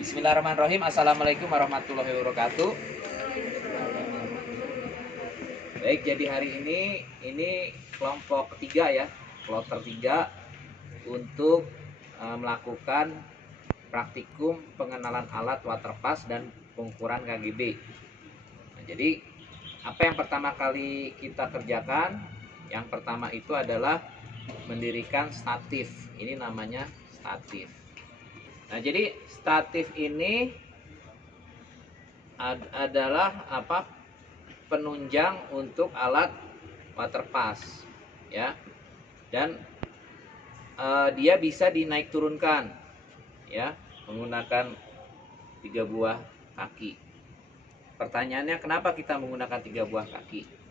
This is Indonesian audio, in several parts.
Bismillahirrahmanirrahim. Assalamualaikum warahmatullahi wabarakatuh. Baik, jadi hari ini kelompok ketiga ya, kloter 3 untuk melakukan praktikum pengenalan alat waterpass dan pengukuran KGB. Nah, jadi apa yang pertama kali kita kerjakan? Yang pertama itu adalah mendirikan statif. Ini namanya statif. Nah, jadi statif ini adalah penunjang untuk alat waterpass ya, dan dia bisa dinaik turunkan ya menggunakan 3 buah kaki. Pertanyaannya, kenapa kita menggunakan 3 buah kaki?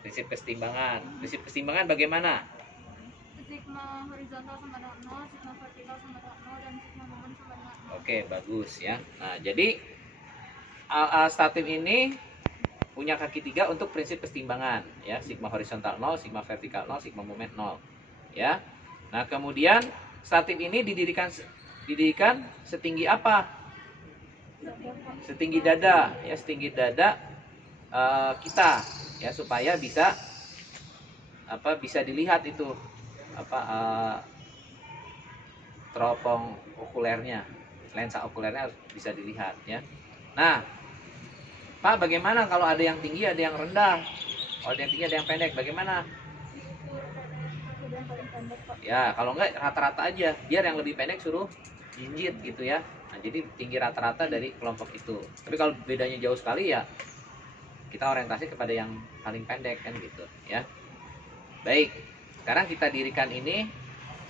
Prinsip kesetimbangan. Prinsip kesetimbangan bagaimana? Sigma horizontal sama dengan 0, sigma vertikal sama dengan 0, dan sigma momen sama dengan 0. Oke, bagus ya. Nah, jadi statif ini punya kaki 3 untuk prinsip kesetimbangan ya, sigma horizontal 0, sigma vertikal 0, sigma momen 0 ya. Nah, kemudian statif ini didirikan setinggi apa? Setinggi dada ya, setinggi dada kita ya, supaya bisa bisa dilihat itu teropong okulernya, lensa okulernya bisa dilihat ya. Nah, Pak, bagaimana kalau ada yang tinggi, ada yang rendah? Kalau ada yang tinggi, ada yang pendek, bagaimana? Ya, kalau enggak rata-rata aja, biar yang lebih pendek suruh jinjit gitu ya. Nah, jadi tinggi rata-rata dari kelompok itu. Tapi kalau bedanya jauh sekali ya kita orientasi kepada yang paling pendek kan gitu ya. Baik, sekarang kita dirikan ini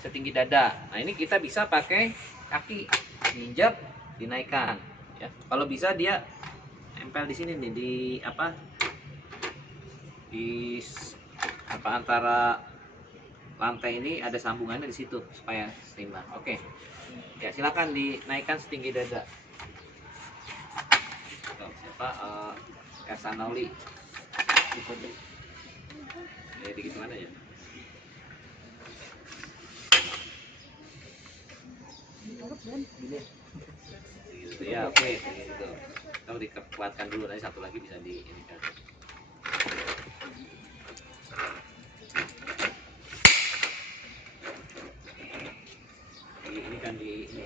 setinggi dada. Nah, ini kita bisa pakai kaki, diinjak, dinaikkan ya. Kalau bisa dia nempel di sini nih, di antara lantai ini ada sambungannya di situ supaya seimbang. Oke. Ya, silakan dinaikkan setinggi dada. Kasanauli. Ya, di mana ya? Gitu ya, oke, gitu. Kita dikuatkan dulu, nanti satu lagi bisa di ini kan. Ini kan di ini.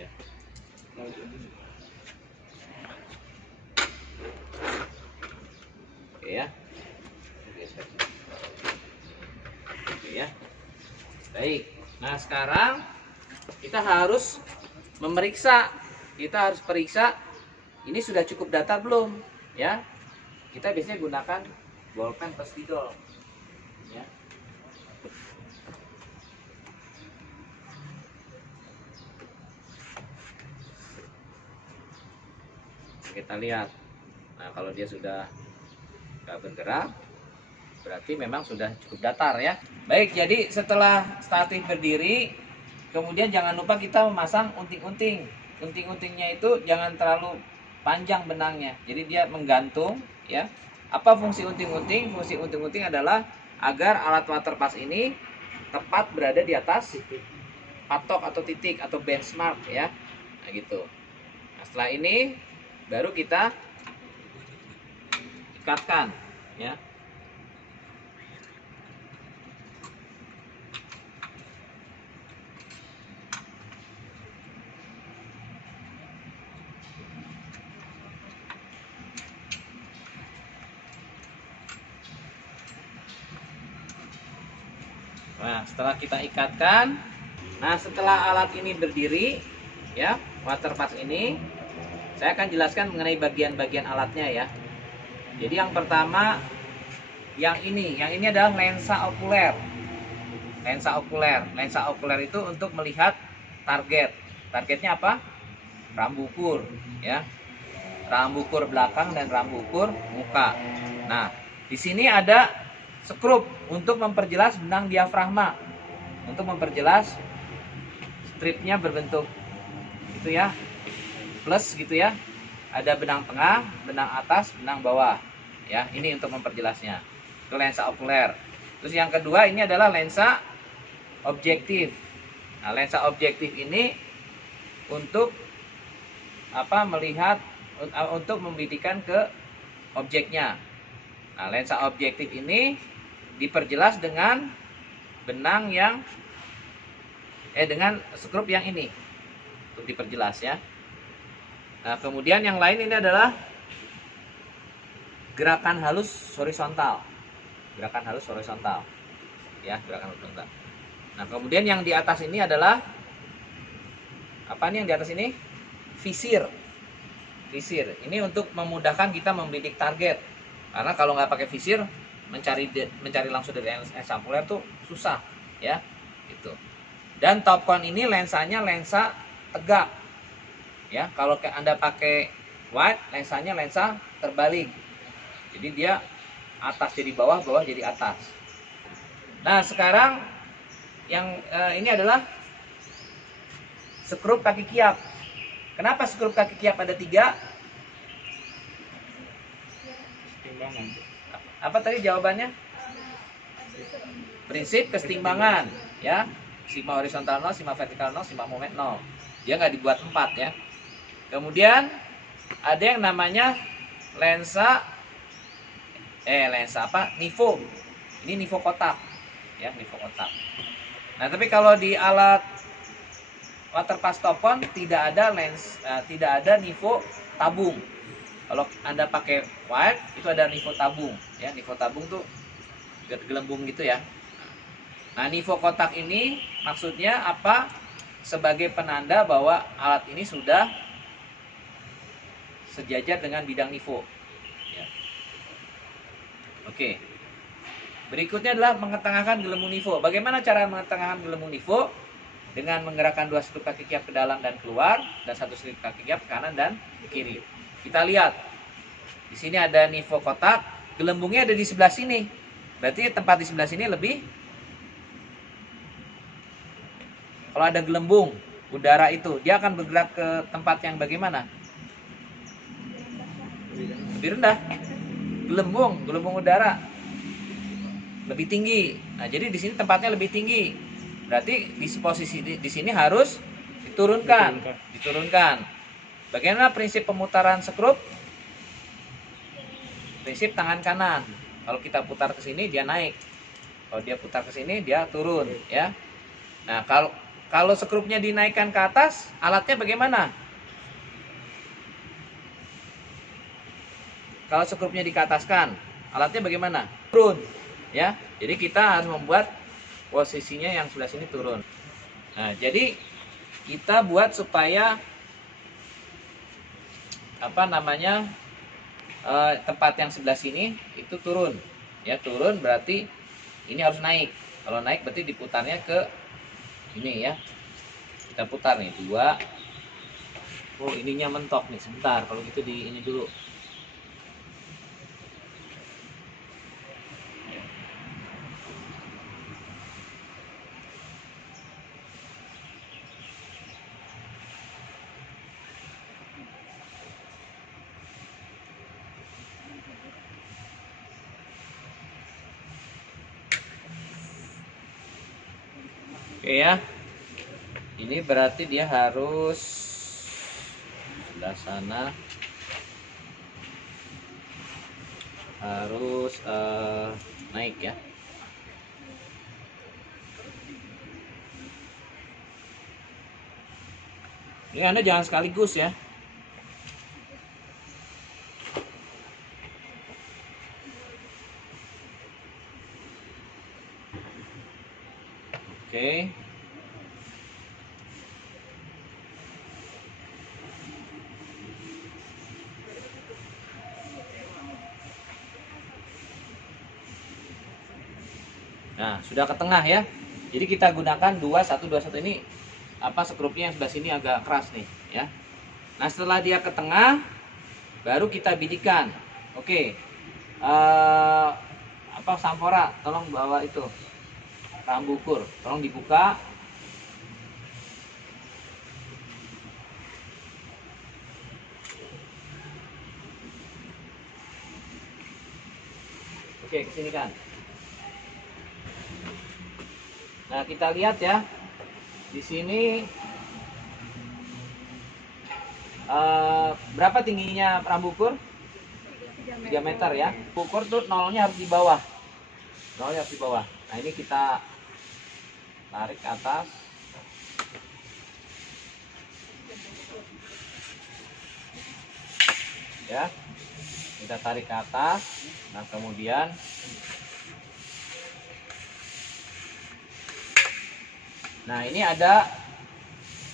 Ya. Oke ya. Oke ya. Baik. Nah, sekarang kita harus memeriksa. Kita harus periksa ini sudah cukup data belum ya. Kita biasanya gunakan bolpen plus spidol ya. Kita lihat. Nah, kalau dia sudah nggak bergerak, berarti memang sudah cukup datar ya. Baik, jadi setelah statif berdiri, kemudian jangan lupa kita memasang unting-unting. Unting-untingnya itu jangan terlalu panjang benangnya, jadi dia menggantung ya. Apa fungsi unting-unting? Fungsi unting-unting adalah agar alat waterpass ini tepat berada di atas patok atau titik atau benchmark ya. Nah, gitu. Nah, setelah ini baru kita ikatkan ya. Nah, setelah kita ikatkan, nah setelah alat ini berdiri ya, waterpass ini, saya akan jelaskan mengenai bagian-bagian alatnya ya. Jadi yang pertama, yang ini adalah lensa okuler. Lensa okuler itu untuk melihat target. Targetnya apa? Rambukur ya. Rambukur belakang dan rambukur muka. Nah, di sini ada skrup untuk memperjelas benang diafragma, untuk memperjelas stripnya berbentuk itu ya, plus gitu ya. Ada benang tengah, benang atas, benang bawah ya. Ini untuk memperjelasnya. Itu lensa okuler. Terus yang kedua ini adalah lensa objektif. Nah, lensa objektif ini untuk melihat, untuk membidikan ke objeknya. Nah, lensa objektif ini diperjelas dengan benang yang dengan skrup yang ini untuk diperjelas ya. Nah, kemudian yang lain ini adalah gerakan halus horizontal. Gerakan halus horizontal. Ya, gerakan horizontal. Nah, kemudian yang di atas ini adalah apa nih yang di atas ini? Visir. Visir. Ini untuk memudahkan kita membidik target. Karena kalau nggak pakai visir, mencari langsung dari lensa angular tuh susah, ya. Gitu. Dan top cone ini lensanya lensa tegak. Ya, kalau Anda pakai wide, lensanya lensa terbalik. Jadi dia atas jadi bawah, bawah jadi atas. Nah, sekarang yang ini adalah skrup kaki kiap. Kenapa skrup kaki kiap ada 3? Apa tadi jawabannya? Prinsip kesetimbangan, ya. Sigma horizontal 0, sigma vertikal 0, sigma moment 0. Dia nggak dibuat 4 ya. Kemudian ada yang namanya lensa Nivo. Ini nivo kotak, ya, nivo kotak. Nah, tapi kalau di alat waterpass top cone tidak ada nivo tabung. Kalau Anda pakai wide itu ada nivo tabung, ya. Nivo tabung tuh gelembung gitu ya. Nah, nivo kotak ini maksudnya apa? Sebagai penanda bahwa alat ini sudah sejajar dengan bidang nivo. Ya. Oke. Berikutnya adalah mengetengahkan gelembung nivo. Bagaimana cara mengetengahkan gelembung nivo? Dengan menggerakkan 2 skrup kaki kiap ke dalam dan keluar, dan 1 skrup kaki kiap ke kanan dan ke kiri. Kita lihat. Di sini ada nivo kotak, gelembungnya ada di sebelah sini. Berarti tempat di sebelah sini lebih. Kalau ada gelembung udara itu, dia akan bergerak ke tempat yang bagaimana? Lebih rendah. Gelembung udara lebih tinggi. Nah, jadi di sini tempatnya lebih tinggi. Berarti di posisi di sini harus diturunkan. Bagaimana prinsip pemutaran skrup? Prinsip tangan kanan. Kalau kita putar ke sini dia naik. Kalau dia putar ke sini dia turun, ya. Nah, kalau skrupnya dinaikkan ke atas, alatnya bagaimana? Kalau skrupnya dikeataskan, alatnya bagaimana? Turun, ya. Jadi kita harus membuat posisinya yang sebelah sini turun. Nah, jadi kita buat supaya tempat yang sebelah sini itu turun, ya. Turun berarti ini harus naik. Kalau naik berarti diputarnya ke ini, ya. Kita putar nih 2. Oh, ininya mentok nih. Sebentar, kalau gitu di ini dulu. Oke, ya. Ini berarti dia harus sebelah sana harus naik, ya. Ini Anda jangan sekaligus, ya. Oke. Nah, sudah ke tengah, ya. Jadi kita gunakan 21 ini skrupnya yang sebelah sini agak keras nih, ya. Nah, setelah dia ke tengah baru kita bidikan. Oke. Sampora, tolong bawa itu. Rambu ukur, tolong dibuka. Oke, kesini kan. Nah, kita lihat ya. Di sini berapa tingginya rambu ukur? 3 meter ya. Ukur tuh nolnya harus di bawah. Nolnya harus di bawah. Nah, ini kita tarik ke atas. Ya. Kita tarik ke atas. Nah, kemudian nah, ini ada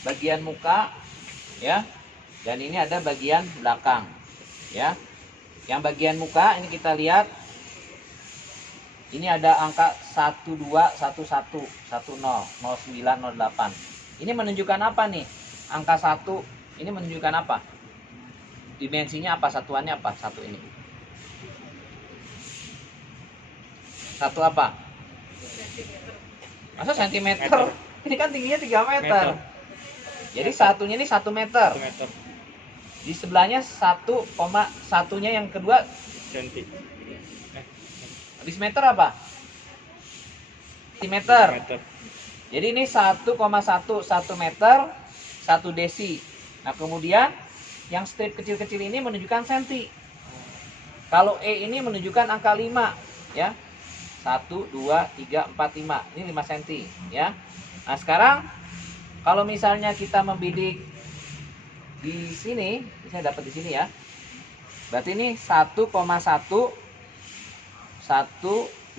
bagian muka ya. Dan ini ada bagian belakang ya. Yang bagian muka ini kita lihat ini ada angka 121110 0908. Ini menunjukkan apa nih? Angka 1 ini menunjukkan apa? Dimensinya apa? Satuannya apa? Satu ini. Satu apa? Masa sentimeter? Ini kan tingginya 3 meter. Jadi satunya ini 1 meter. 1 meter. Di sebelahnya 1,1-nya yang kedua Senti. habis meter apa? Meter. Meter. Jadi ini 1,1 meter 1 desi. Nah, kemudian yang strip kecil-kecil ini menunjukkan senti. Kalau E ini menunjukkan angka 5 ya. 1 2 3 4 5. Ini 5 senti ya. Nah, sekarang kalau misalnya kita membidik di sini, saya dapat di sini ya. Berarti ini 1,1 1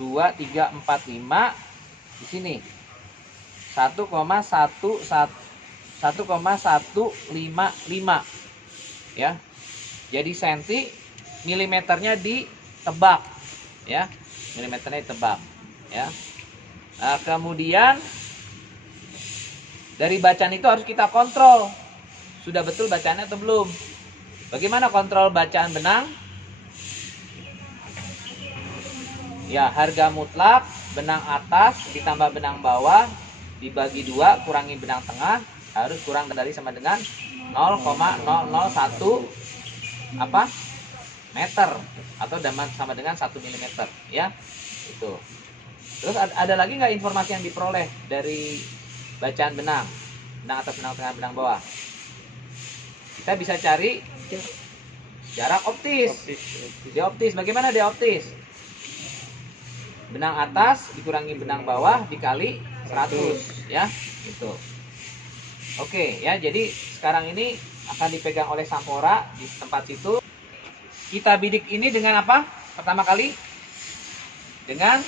2 3 4 5 di sini. 1,155 ya. Jadi senti, milimeternya ditebak ya. Milimeternya ditebak ya. Nah, kemudian dari bacaan itu harus kita kontrol. Sudah betul bacaannya atau belum? Bagaimana kontrol bacaan benang? Ya, harga mutlak benang atas ditambah benang bawah dibagi 2 kurangi benang tengah harus kurang dari sama dengan 0,001 apa? Meter atau sama dengan 1 mm ya. Itu. Terus ada lagi nggak informasi yang diperoleh dari bacaan benang? Benang atas, benang tengah, benang bawah. Kita bisa cari jarak optis. Dioptis, bagaimana dioptis? Benang atas dikurangi benang bawah dikali 100 ya, gitu. Oke ya, jadi sekarang ini akan dipegang oleh Sampora di tempat situ. Kita bidik ini dengan apa? Pertama kali dengan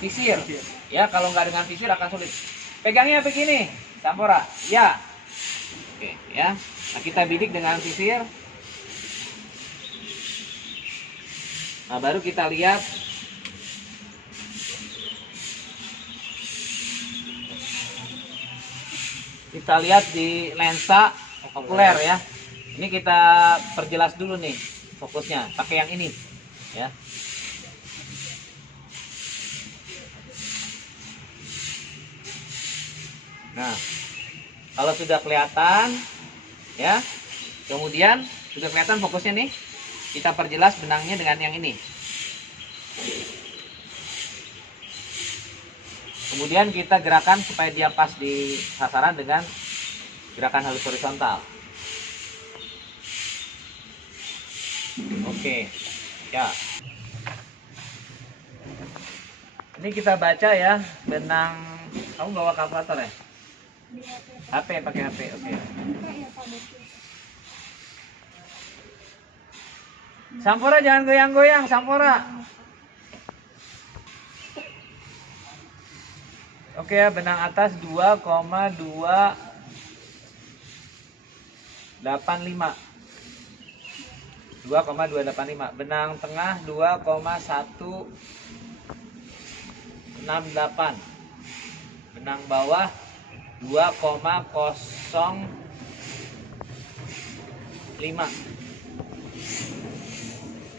visir. Ya, kalau nggak dengan visir akan sulit. Pegangnya begini, Sampora. Ya. Oke, ya. Nah, kita bidik dengan visir. Nah, baru kita lihat di lensa okuler ya. Ini kita perjelas dulu nih fokusnya, pakai yang ini ya. Nah, kalau sudah kelihatan ya, kemudian sudah kelihatan fokusnya nih, kita perjelas benangnya dengan yang ini. Kemudian kita gerakan supaya dia pas di sasaran dengan gerakan halus horizontal. Oke, ya. Ini kita baca ya, benang. Kamu bawa kalkulator ya? HP, pakai HP. Oke. Sampora jangan goyang-goyang, Sampora. Oke ya, benang atas 2,285. 2,285. Benang tengah 2,168. Benang bawah 2,05.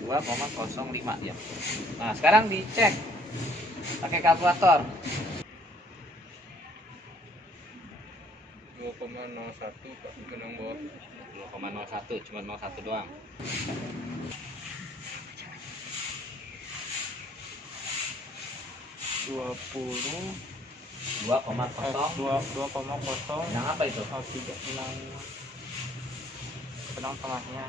2,05 ya. Nah, sekarang dicek pakai kalkulator. 2,01 Pak, benang bawah 2,01, cuma 01 doang. 20 2,0. 2,0. Benang apa itu? Oh, 3 benang tengahnya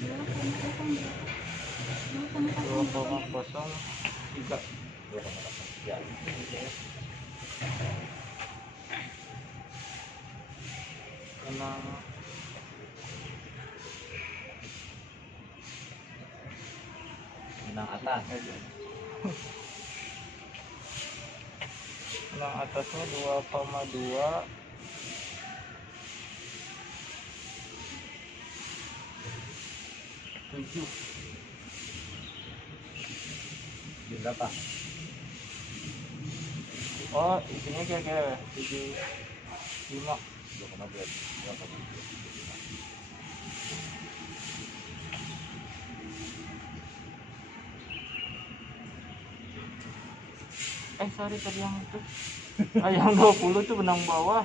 2,03. 2,03. Benang Benang atas. benang atasnya 2,2. 7. Berapa? Oh, isinya kira-kira 75. 2,2. Sorry tadi yang itu. Yang 20 tuh benang bawah.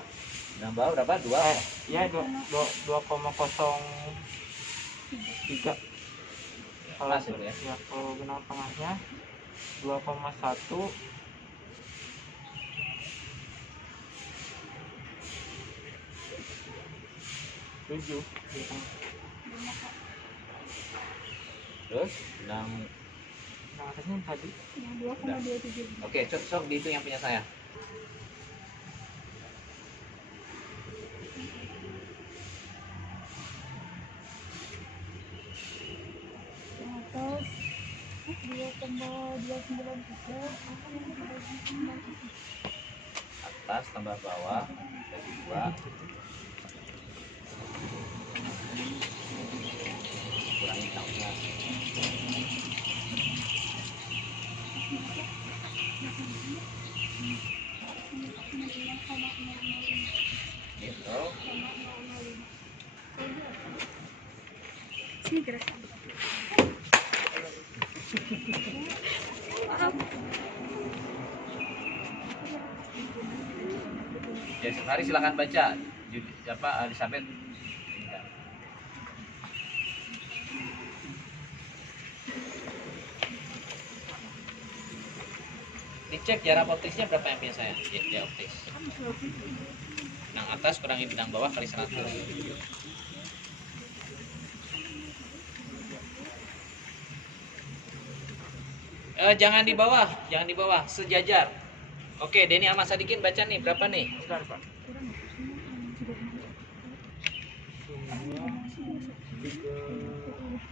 Benang bawah berapa? 2. Ya 2,03. Kalau Pas itu ya. ya kalau benang tengahnya 2,1. 7. Terus benang. Benang atasnya tadi Yang 2,27. Oke, sok dihitung yang punya saya. Yang atas 2,293. Atas tambah bawah bagi 2. Kurangi tangnya. Gitu. Sini gerakan. Maaf. Ya, hari silakan baca. Elizabeth. Dicek jarak optisnya berapa yang punya saya? Ya, optis. Benang atas kurangi benang bawah kali 100. Jangan di bawah, sejajar. Oke, Denny sama Sadikin baca nih, berapa nih? Bentar, Pak.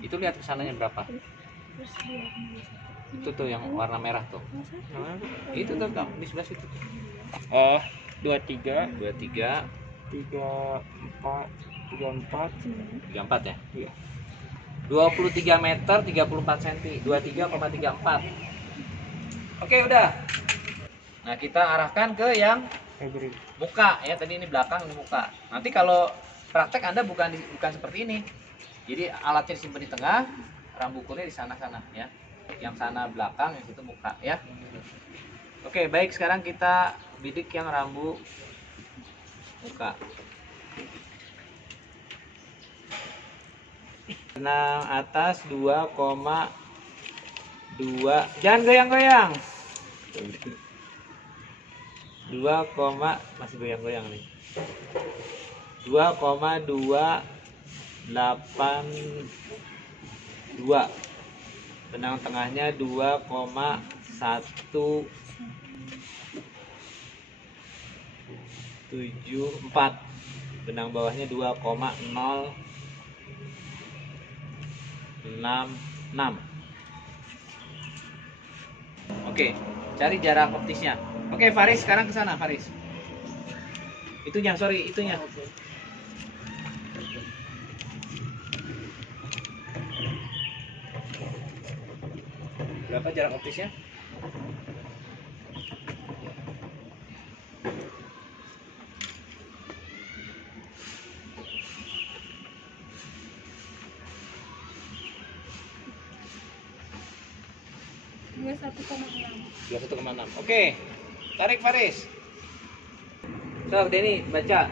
Itu lihat kesananya berapa? Itu tuh yang warna merah tuh. Itu tuh, Kang, di sebelah situ. Oh, 23, 23, 34, 34 ya? Iya. 23 meter 34 cm, 23,34. Oke, udah. Nah, kita arahkan ke yang Febri. muka ya, tadi ini belakang, ini muka. Nanti kalau praktek Anda bukan seperti ini. Jadi alatnya disimpan di tengah, rambu ukurnya di sana-sana ya. Yang sana belakang, yang situ muka ya. Oke, baik, sekarang kita bidik yang rambu muka. Benang atas 2,2. Jangan goyang-goyang. 2, masih goyang-goyang nih. 2,282. Benang tengahnya 2,174. Benang bawahnya 2,066. Oke, cari jarak optisnya. Oke, Faris, sekarang ke sana, Faris. Itunya. Berapa jarak optisnya? Dua 1,6. 21,6. Oke. Tarik, Faris. So, Denny baca.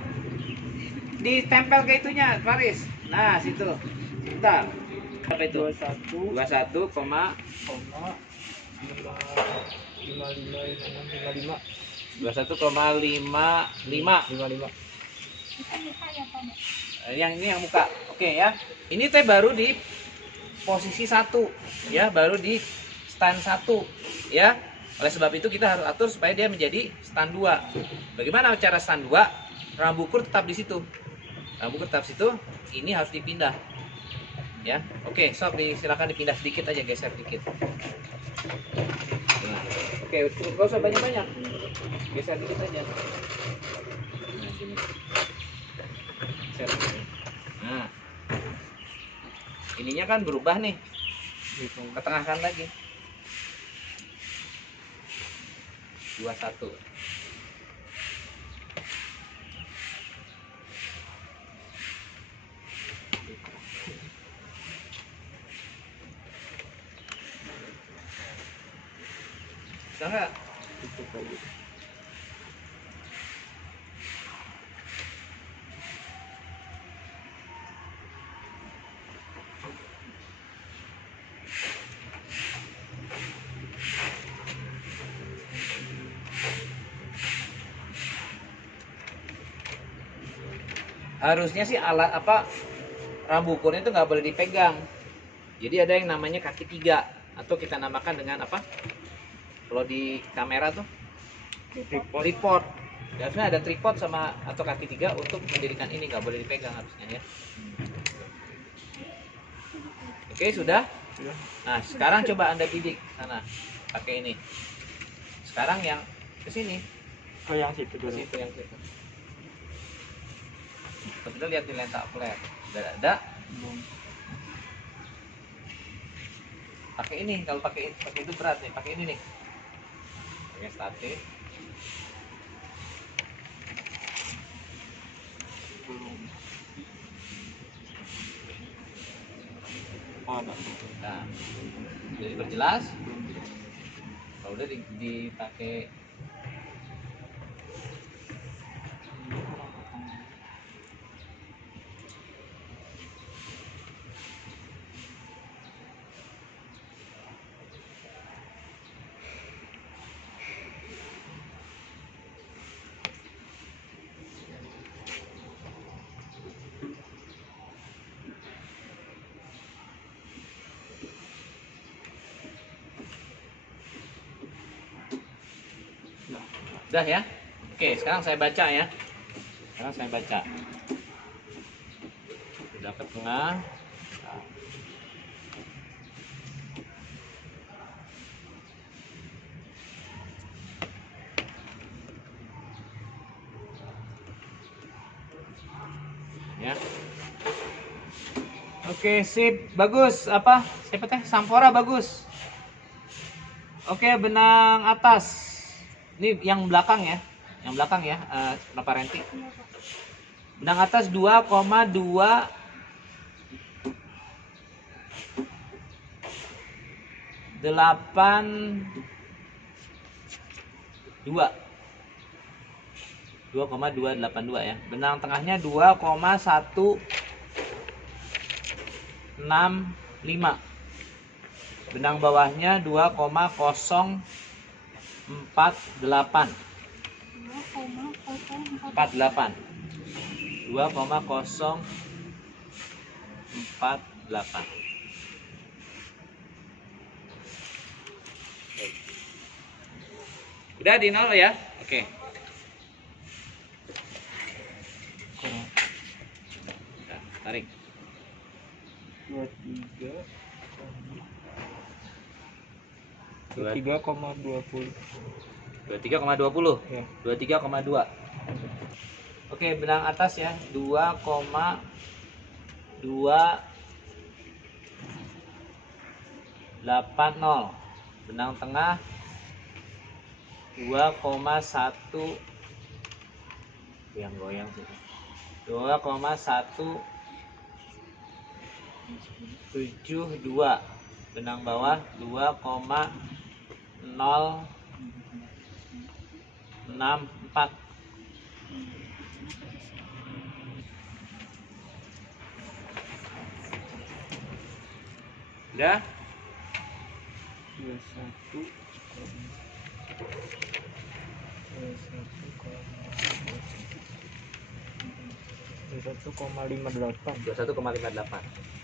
Ditempel ke itunya, Faris. Nah, situ. Bentar. Berapa itu? 21, 21, 5,5. 55. 21,55. 55. Itu muka ya Pak ya? Yang ini yang muka. Oke ya. Ini teh baru di posisi 1 ya, baru di stand 1 ya. Oleh sebab itu kita harus atur supaya dia menjadi stand 2. Bagaimana cara stand 2? Rambu ukur tetap di situ. Rambu ukur tetap situ. Ini harus dipindah. Ya. Oke, sob silakan dipindah sedikit aja, geser dikit. Nah, oke, enggak usah banyak-banyak. Geser dikit aja. Nah, sini. Geser. Nah. Ininya kan berubah nih. Ketengahkan lagi. 21. Bisa nggak? Harusnya sih alat apa rambu ukurnya itu nggak boleh dipegang. Jadi ada yang namanya kaki 3 atau kita namakan dengan apa? Kalau di kamera tuh tripod. Harusnya ada tripod sama atau kaki 3 untuk mendirikan ini, nggak boleh dipegang harusnya ya. Oke, sudah. Nah, sekarang coba Anda bidik sana pakai ini. Sekarang yang ke sini. Oh, yang situ Ke dulu. situ yang situ. Kita lihat di lensa flare. Udah ada. Belum. Pakai ini, kalau pakai itu berat nih, pakai ini nih. Pakai statik. Belum. Oh, ada. Nah, jadi perjelas. Kalau udah dipakai udah ya. Oke, sekarang saya baca ya. Sekarang saya baca. Sudah ke tengah. Nah. Ya. Oke, sip. Bagus. Apa? Siapa teh? Sampora bagus. Oke, benang atas. Ini yang belakang ya. Yang belakang ya, Bapak Renti. Iya Pak. Benang atas 2,2 2,282 ya. Benang tengahnya 2,165. Benang bawahnya 2,048. 2,048. 2,048. Udah di nol ya? Oke. Nah, tarik. 23. 23,20. 23,20. Ya. 23,2. Oke, benang atas ya 2,280. Benang tengah 2,1 yang goyang sih. 2,172. Benang bawah 2,064. Udah? 21. 21,58. 21,58.